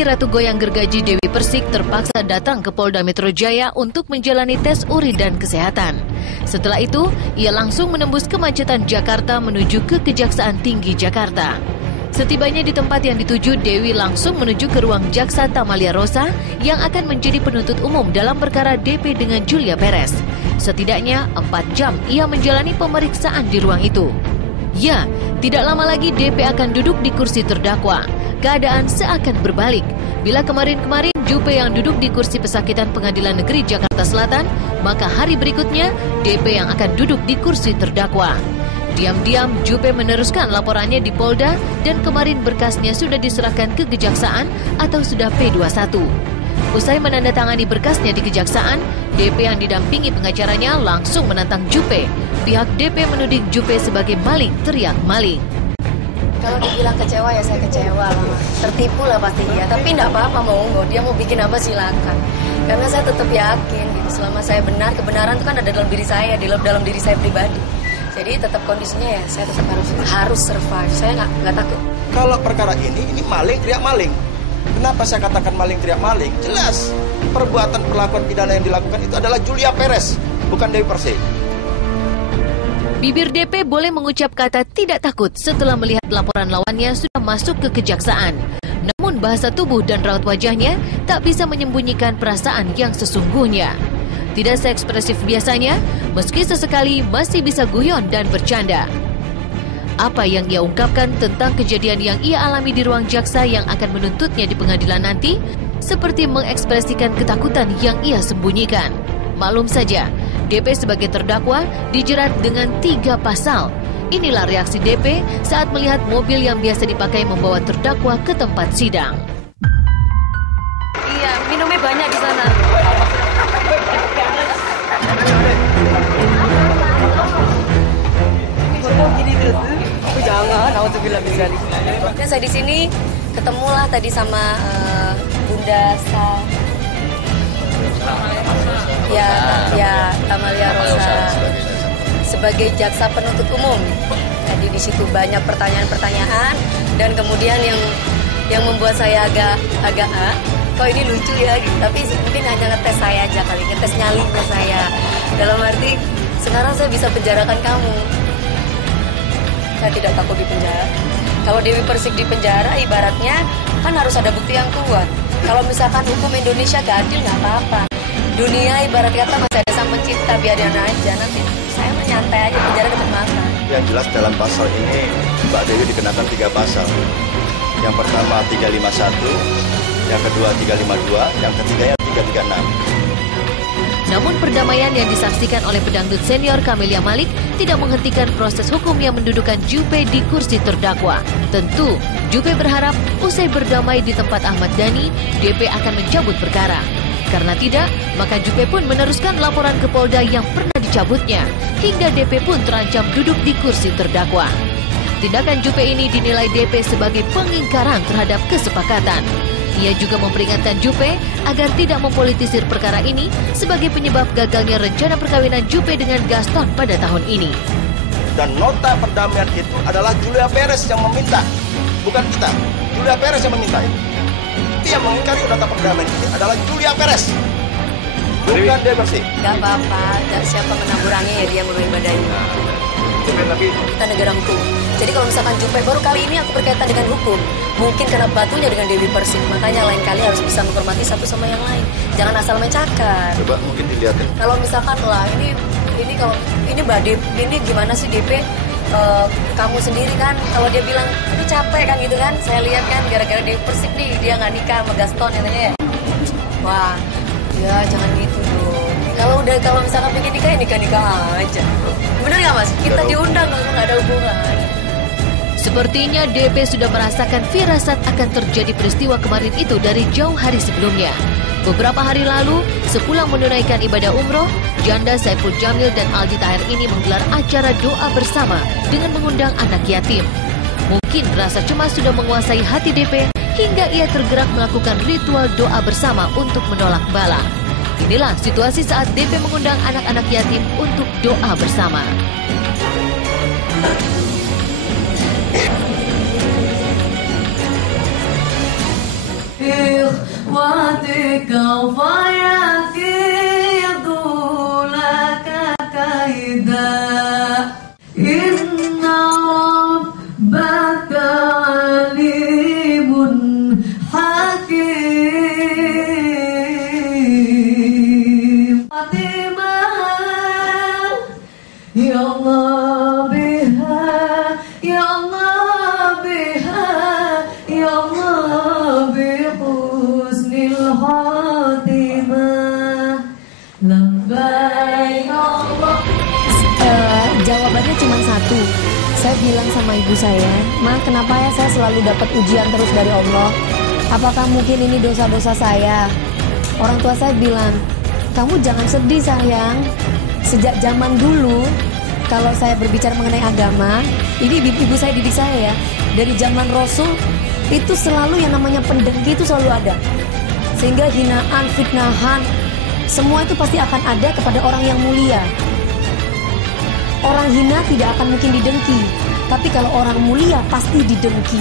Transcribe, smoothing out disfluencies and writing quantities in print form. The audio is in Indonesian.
Laki ratu goyang gergaji Dewi Persik terpaksa datang ke Polda Metro Jaya untuk menjalani tes urin dan kesehatan. Setelah itu, ia langsung menembus kemacetan Jakarta menuju ke Kejaksaan Tinggi Jakarta. Setibanya di tempat yang dituju, Dewi langsung menuju ke ruang Jaksa Tamalia Rosa yang akan menjadi penuntut umum dalam perkara DP dengan Julia Perez. Setidaknya 4 jam ia menjalani pemeriksaan di ruang itu. Ya, tidak lama lagi DP akan duduk di kursi terdakwa. Keadaan seakan berbalik. Bila kemarin-kemarin Jupe yang duduk di kursi pesakitan Pengadilan Negeri Jakarta Selatan, maka hari berikutnya DP yang akan duduk di kursi terdakwa. Diam-diam Jupe meneruskan laporannya di Polda dan kemarin berkasnya sudah diserahkan ke Kejaksaan atau sudah P21. Usai menandatangani berkasnya di Kejaksaan, DP yang didampingi pengacaranya langsung menantang Jupe. Pihak DP menuding Jupe sebagai maling, teriak maling. Kalau dibilang kecewa ya saya kecewa lah, tertipu lah pasti ya. Tapi enggak apa-apa, mau dia mau bikin apa silakan. Karena saya tetap yakin gitu, selama saya benar, kebenaran itu kan ada dalam diri saya, dalam diri saya pribadi. Jadi tetap kondisinya ya saya tetap harus survive. Saya nggak takut. Kalau perkara ini maling teriak maling. Kenapa saya katakan maling teriak maling? Jelas perbuatan perlakuan pidana yang dilakukan itu adalah Julia Perez, bukan Dewi Persik. Bibir DP boleh mengucap kata tidak takut setelah melihat laporan lawannya sudah masuk ke Kejaksaan. Namun bahasa tubuh dan raut wajahnya tak bisa menyembunyikan perasaan yang sesungguhnya. Tidak seekspresif biasanya, meski sesekali masih bisa guyon dan bercanda. Apa yang ia ungkapkan tentang kejadian yang ia alami di ruang jaksa yang akan menuntutnya di pengadilan nanti, seperti mengekspresikan ketakutan yang ia sembunyikan. Maklum saja, DP sebagai terdakwa dijerat dengan 3 pasal. Inilah reaksi DP saat melihat mobil yang biasa dipakai membawa terdakwa ke tempat sidang. Iya, minumnya banyak di sana. Jangan, aku tuh bilang bisa. Saya di sini ketemulah tadi sama Bunda Sal. Ya, Tamalia Rosa sebagai jaksa penuntut umum. Jadi di situ banyak pertanyaan-pertanyaan dan kemudian yang membuat saya agak kok ini lucu ya gitu. Tapi mungkin hanya ngetes saya aja kali, ngetes nyali ke saya. Dalam arti sekarang saya bisa penjarakan kamu. Saya tidak takut di penjara. Kalau Dewi Persik di penjara ibaratnya kan harus ada bukti yang kuat. Kalau misalkan hukum Indonesia gak adil nggak apa-apa. Dunia ibarat kata masih ada sang pencipta, biarin aja nanti. Saya menyantai aja, penjara dapat makan. Yang jelas dalam pasal ini Mbak Dewi dikenakan 3 pasal. Yang pertama 351, yang kedua 352, yang ketiganya 336. Namun perdamaian yang disaksikan oleh pedangdut senior Camelia Malik tidak menghentikan proses hukum yang mendudukan Jupe di kursi terdakwa. Tentu, Jupe berharap usai berdamai di tempat Ahmad Dhani, DP akan mencabut perkara. Karena tidak, maka Jupe pun meneruskan laporan ke Polda yang pernah dicabutnya, hingga DP pun terancam duduk di kursi terdakwa. Tindakan Jupe ini dinilai DP sebagai pengingkaran terhadap kesepakatan. Ia juga memperingatkan Jupe agar tidak mempolitisir perkara ini sebagai penyebab gagalnya rencana perkawinan Jupe dengan Gaston pada tahun ini. Dan nota perdamaian itu adalah Julia Perez yang meminta, bukan kita. Julia Perez yang meminta itu. Yang mengingkari nota perdamaian ini adalah Julia Perez, bukan Dewi Persik. Gak apa-apa, siapa menamburannya ya dia menurut badannya. Kita negara hukum. Jadi kalau misalkan Jupe baru kali ini aku berkaitan dengan hukum, mungkin karena batunya dengan Dewi Persik, makanya lain kali harus bisa menghormati satu sama yang lain. Jangan asal mencakar. Coba mungkin dilihat ya. Kalau misalkan lah ini kalau ini Mbak Dep, ini gimana sih DP? Kamu sendiri kan, kalau dia bilang aduh capek kan gitu kan, saya lihat kan gara-gara Dewi Persik nih dia nggak nikah sama Gaston katanya ya. Wah, ya jangan gitu dong. Kalau misalkan bikin nikah ya nikah aja. Bener nggak Mas? Kita diundang nggak ada hubungan. Sepertinya DP sudah merasakan firasat akan terjadi peristiwa kemarin itu dari jauh hari sebelumnya. Beberapa hari lalu, sepulang menunaikan ibadah umroh, janda Saiful Jamil dan Aldi Tahir ini menggelar acara doa bersama dengan mengundang anak yatim. Mungkin rasa cemas sudah menguasai hati DP hingga ia tergerak melakukan ritual doa bersama untuk menolak bala. Inilah situasi saat DP mengundang anak-anak yatim untuk doa bersama. إخوتك فيكيدوا لك كيدا إن ربك عليم حكيم فاطمة يا الله بها يا الله بها يا الله بحسن الخاتمة لبيك الله. Jawabannya cuma satu. Saya bilang sama ibu saya, "Ma, kenapa ya saya selalu dapat ujian terus dari Allah? Apakah mungkin ini dosa-dosa saya?" Orang tua saya bilang, "Kamu jangan sedih sayang. Sejak zaman dulu, kalau saya berbicara mengenai agama, ini ibu saya didik saya ya, dari zaman Rasul itu selalu yang namanya pendengki itu selalu ada. Sehingga hinaan, fitnahan, semua itu pasti akan ada kepada orang yang mulia. Orang hina tidak akan mungkin didengki, tapi kalau orang mulia pasti didengki.